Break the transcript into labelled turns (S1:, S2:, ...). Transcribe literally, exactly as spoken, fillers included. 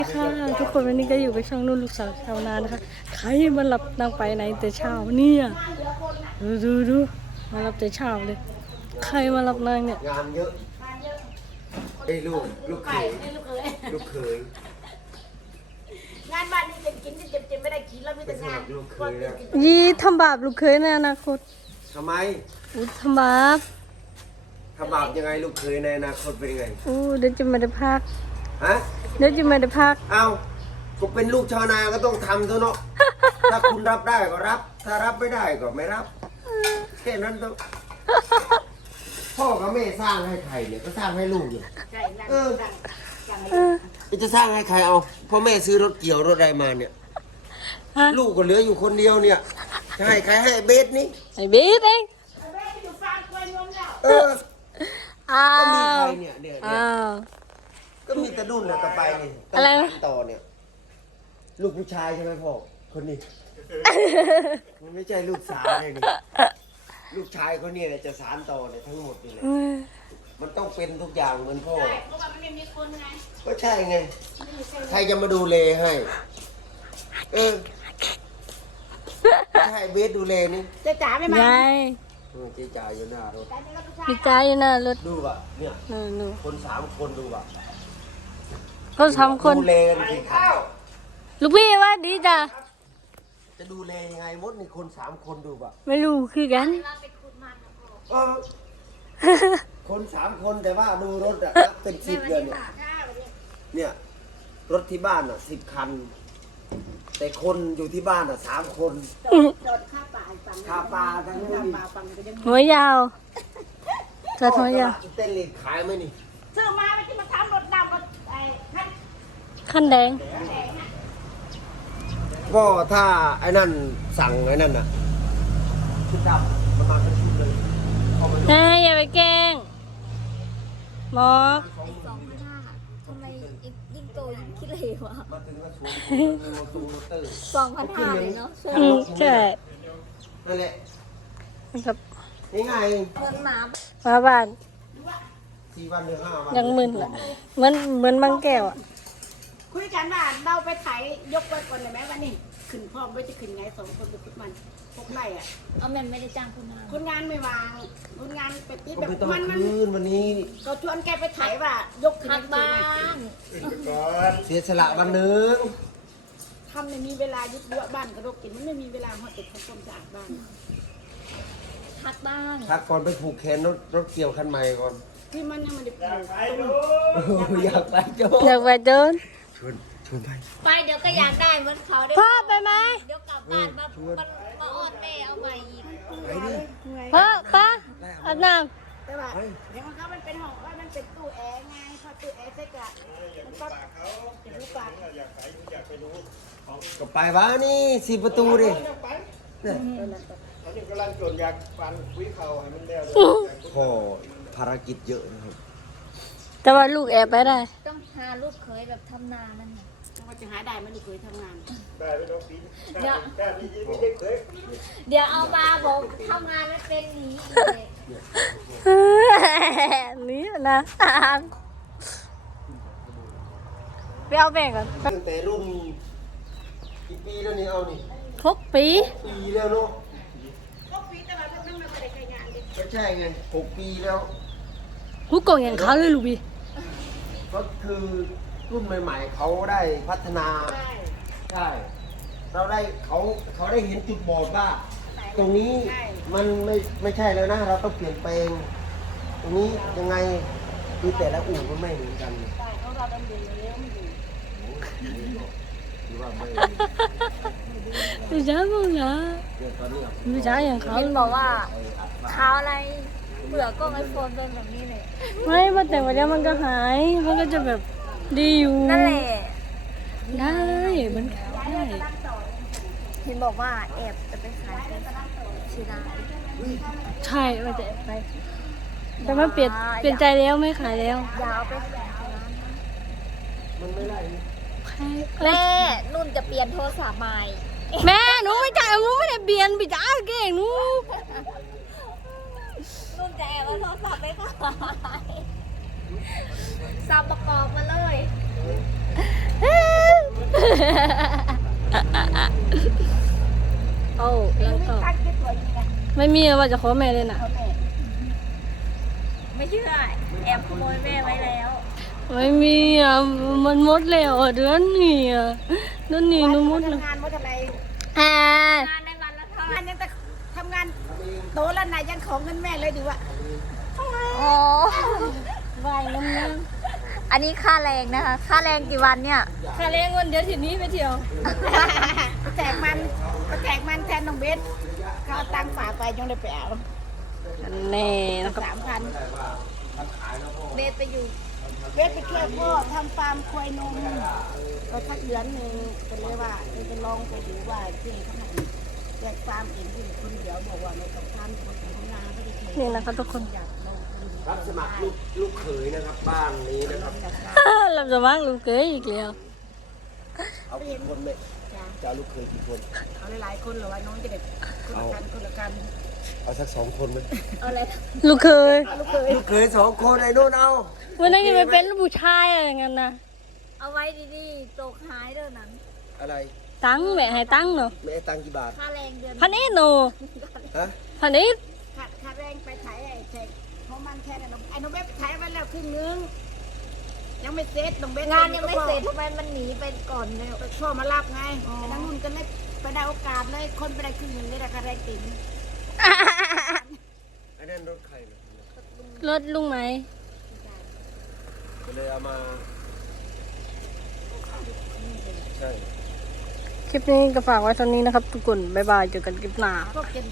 S1: ค่ะทุกคนวันนี้ก็อยู่กับช่องนุ่นลูกสาวชาวนานะคะใครมารับนางไปไหนแต่เช้าเนี่ยดูดูดูมารับแต่เช้าเลยใครมารับนางเนี่ย
S2: งานเยอะไอ้ลูกลูกเขยลูกเขย
S3: งานบ้านนี่จะกินจะเจ็บไม่ได้กินแล้วมีแต่งาน
S2: ลูกเขยแล้ว
S1: ยี่ทำบาปลูกเคยในอนาคต
S2: ทำไม
S1: อู้ทำบาป
S2: ทำบาปยังไงลูกเขยในอนาคตเป็นยังไง
S1: อู้เดี๋ยวจะไม่ได้พัก
S2: ฮะ
S1: เดี๋ยวจะไม่ได้พัก
S2: เอ้าก็เป็นลูกชาวนาก็ต้องทำเถอะเนาะถ้าคุณรับได้ก็รับ ถ้ารับไม่ได้ก็ไม่รับแค่นั้นต้องพ่อกับแม่สร้างให้ใครเนี่ยก็สร้างให้ลูกเนี่ย
S3: ใช่งาน
S2: เออ
S3: จัง
S1: เออ
S2: จะสร้างให้ใครเอาพ่อแม่ซื้อรถเกี่ยวรถอะไรมาเนี่ย
S1: ฮะ
S2: ลูกก็เหลืออยู่คนเดียวเนี่ยจะให้ใครให้เบสนี่
S1: ไอ้บีบเอง
S3: แม่อยู่ฟาร์มกล้วยนมแล้ว
S2: เออ
S1: อ้า
S2: ก็มีใคร
S1: ว
S2: เนี่ยเนี่ยเนี่ย
S1: อ้าว
S2: ก็มีแต่ดุนเนี่ยต่อไปนี่
S1: อะไร
S2: ต้
S1: นะ
S2: งสานต่อเนี่ย ลูกผู้ชายใช่ไหมพ่อคนนี้ มันไม่ใช่ลูกสาวเลยนี่ลูกชายคนนี้เนี่ยจะสานต่อเนี่ยทั้งหมดนี่แหละ
S1: เออ
S2: มันต้องเป็นทุกอย่างเหมือนพ่อ
S3: ใช่เพราะว่ามันไม่มีคนไง
S2: ก็ใช่ไง ใครจะมาดูเลให้ เออใช่เบสดูเลนี่
S3: เจ๊จ๋าไม่มา
S1: ไง
S2: เออเจ๊จ่ายอยู่หน้ารถ
S1: มีใจอยู่นะรถ
S2: ดูอ่ะเนี่ย
S1: นู่นนู่น
S2: คนสามคนดูอ่ะ
S1: เขาทำคน
S2: ดูเลกันกี่คัน
S1: ลูกพี่ว่าดีจ้ะ
S2: จะดูเลยังไงมดนี่คนสามคนดูอ่ะ
S1: ไม่รู้คือกัน
S2: เออ คนสามคนแต่ว่าดูรถอะนับเป็นสิบเลยเนี่ยเนี่ย รถที่บ้านอ่ะสิบคัน แต่คนอยู่ที่บ้านอ่ะสามคน
S3: โดนฆ่าป่าฟัง
S2: คาปลาทั้งนู้
S3: ฆ่าน ป่าฟังก็ยัง
S1: หัวยาวจะหัวยาว
S2: เต้นเหล็กขายไหมนี่
S3: ซื้อมาไม่ที่มาทำรถดำรถไอ้ท่าน
S1: ขั้นแดง
S2: ก็ถ้าไอ้นั่นสั่งไอ้นั่นน่ะชุดดำประมาณเป็นชุดเลยเอามาดู
S1: นายอย่าไปแกล้งหมอก
S4: สองพันห้าทำไมยิ่งโตยิ่งคิดเลวอ่ะ
S2: มาถึงก็ชวนรถตู้รถเตอร์
S4: สองพันห้าเลยเนาะใช่
S1: อืมใช่
S2: นั่นแหละ
S1: ครับ
S2: นี่ไง
S4: เหมือนหมา
S1: มาบ้าน
S2: สี่วันหรือห้าวัน
S1: ยังมึนอ่ะเหมือนเหมือนบางแก้วอ่ะ
S3: คุยกันว่าเราไปไถยกไว้ก่อนเลยไหมวันนี้ขึ้นพร้อมไว้จะขึ้นไงสองคนไปขุดมันพวกไร่อ่ะ
S4: เอาแม่ไม่ได้จ้างคุณมา
S3: คนงานไม่วางคนงานไปติด
S2: ก็
S3: แบบ
S2: ไม่ต้อง
S3: มันมัน
S2: คืนวันนี้
S3: ก็ชวนแกไปไถว่ายกขึ้น
S4: พักบ้าง
S2: เสียสละวันหนึ่ง
S3: ทำไม่มีเวลายึดเยอะบ้านกระดกกินมันไม่มีเวลาหัวติดของความสะอาดบ้าน
S4: พักบ้าง
S2: พักก่อนไปผูกแขนรถรถเกี่ยวคันใหม่ก่อน
S3: ที่มันยังไม่ได้ปลูก
S2: โอ้โหอยากไปโจ้
S1: อยากไปเดิน
S2: ชวนชวนไป
S4: ไปเดี๋ยวก็อยากได้เหมือนเขาได้
S1: พ่อไปไหม
S4: เดี๋ยวกลับบ้านมามันมาออดแม่เอาใหม่อีก
S2: ไปดิ
S1: พ่อป้าอาบน้
S3: แต่ว่าเดี๋ยวของเขามันเป็นห้องว่ามันเป็นตู้แอร์ไงพอตู้แอร์เสร็จอะมันก็จะรู้ปาก
S2: ก็ไปวะนี่สี่ประตูดิเนี่ย
S5: เขายังกำลังจนอยากฟันคุยเขาให้มันเร็ว
S1: ำ
S2: พ่อภารกิจเยอะนะครับ
S1: แต่ว่าลูกแอบไปได้
S4: ต้องหาลูกเคยแบบทำนานั่นน่ะ
S3: ว่าจะหาได้มันเคยทำงาน
S5: ได้ไปน้องปีแค่พี่ยิ้มไม่ได้เคย
S4: เดี๋ยวเอามาบอกทำงานไม่เป็นหนีอีกเลย
S1: นี่นะไปเอาแบ่งก่อน
S2: ตั้งแต่รุ่นกี่ปีแล้วนี่เอานี่
S1: หกปี
S2: ปีแล้วเนาะ
S3: ก็ปีแต่ว่ามันไม่ได้ใช้งานดิ
S2: ก็ใช่ไงหกปีแล้ว
S1: กูโกงอย่างเขาเลยลูกพี่
S2: ก็คือรุ่นใหม่ ๆเขาได้พัฒนา
S3: ใช่
S2: ใช่ เราได้เขาเขาได้เห็นจุดบอดว่า ตรงนี้มันไม่ไม่ใช่แล้วนะ เราต้องเปลี่ยนแปลง ตรงนี้ยังไงคือแต่ละอู่มันไม่เหมือนกัน
S3: ใช่ของเราเป็นเดือนเลี้ยวไม่ดี
S2: หรือว่าไม่
S1: ไม่ใช่มึงนะ
S2: เดี๋ยวตอนนี้
S1: ไม่ใช่อย่างเขา
S4: เห็นบอกว่าเท้าอะไรเบื่อกล้องไอโฟนเป็นแบบนี้เลย
S1: ไม่มาแต่วันนี้มันก็หาย มันก็จะแบบดีอยู่
S4: นั่นแหละ
S1: ได้มันได้
S4: เห็นบอกว่าแอบจะไปขายที่ชีรา
S1: ใช่มันจะไป แต่มันเปลี่ยนเปลี่ยนใจแล้วไม่ขายแล้ว
S4: อย่าเอาไปขายที่ร้าน
S2: มันไม่ได้
S4: แม่นุ่นจะเปลี่ยนโทรศัพท์ใหม่
S1: แม่หนูไม่จ่ายหนูไม่ได้เปลี่ยนไปจ้าเก่งหนู
S4: นุ่นจะแอบเอาโทรศัพท์ไปขายซับประกอบมาเลย
S1: เอ้ยเอาแล้วก็
S3: ตั้งที่ตัวยังไง
S1: ไม่มีว่าจะขอแม่เลยนะ
S3: เขาแม่
S4: ไม่เชื่อแอบขโมยแม่ไว้แล้ว
S1: ไม่มีอ่ะมันหมดแล้วอ่ะเดือนนี้อ่ะเดือนนี้หนูหมดแล้ว
S3: ทำงานว่าทำไม
S1: อ่าง
S4: านในวันละเท่าไห
S3: งา
S4: ร่
S3: นยังแต่ทำงานโตแล้วนายยังของเงินแม่เลยดีวะ
S4: อ๋อ
S1: ไหวน้ำน้
S4: อันนี้ค่าแรงนะคะ ค่าแรงกี่วันเนี่ย
S1: ำค่าแรงวันเดียวทีนี้ไปเที่ยว
S3: ไปแจกมันไปแจกมันแทนน้องเบสเขาเอาตังค์ฝากไปยังได้ไปเอา
S1: แน่นะครับ
S3: สามพันเบสไปอยู่เบสไปเที่ยวพ่อทำฟาร์มควายนมก็ทักเดือนหนึ่งก็เลยว่าเออจะลองไปดูว่าที่เขาให้แจกฟาร์มเองที่คนเดียวบอกว่าไม่ต้องทำคนทำงานก็ได้เที่ยว
S1: นี่นะครับทุกคน
S3: อยากลงทุน
S2: รับสมัครลูกลูกเขยนะครับ บ้านนี้นะครับ
S1: รับสมัครลูกเขยอีกแล้ว
S2: เอากี่คนไหมจะเอาลูกเขยกี่คน
S3: เอาหลายๆคนเหรอวะน้องจะเด็กคนละกันคนละกัน
S2: เอาสักสองคนไหม
S3: เอาอะไร
S1: ลูกเคย
S3: ลูกเคย
S2: ลูกเขยสองคนไอ้นู่นเอา
S1: วันนั้นจะไปเป็นลูกผู้ชายอะไรเงี้ยนะ
S4: เอาไว้ดีๆตกหายเด้อนั้น
S2: อะไร
S1: ตั้งแม่ให้ตั้งเนาะ
S2: แม่ตังค์กี่บาท
S4: ค่าแรงเดือน
S1: พันนี้หนู
S2: ฮะ
S1: พันนี้
S3: ขาดขาดแรงไปถ่ายไอ้เช็คเพราะมันแค่นั้นน้องไอ้น้องเบสถ่ายไว้แล้วครึ่งนึงยังไม่เสร็จน้องเบส
S4: งานยังไม่เสร็จทำไมมันหนีไปก่อนเนี่ย
S3: พ่อมารับไงไอ้นางนุ่นก็เลยไปได้โอกาสเลยคนไปได้ครึ่งนึงได้ราคาแรงติ๋ม
S2: ไอ้นั่นรถใครนะ
S1: รถลุงไหม
S2: ก็เลยเอามาใช่
S1: คลิปนี้ก็ฝากไว้เท่านี้นะครับทุกคน บ๊ายบาย เจอกันคลิปหน้า
S3: พวกเจน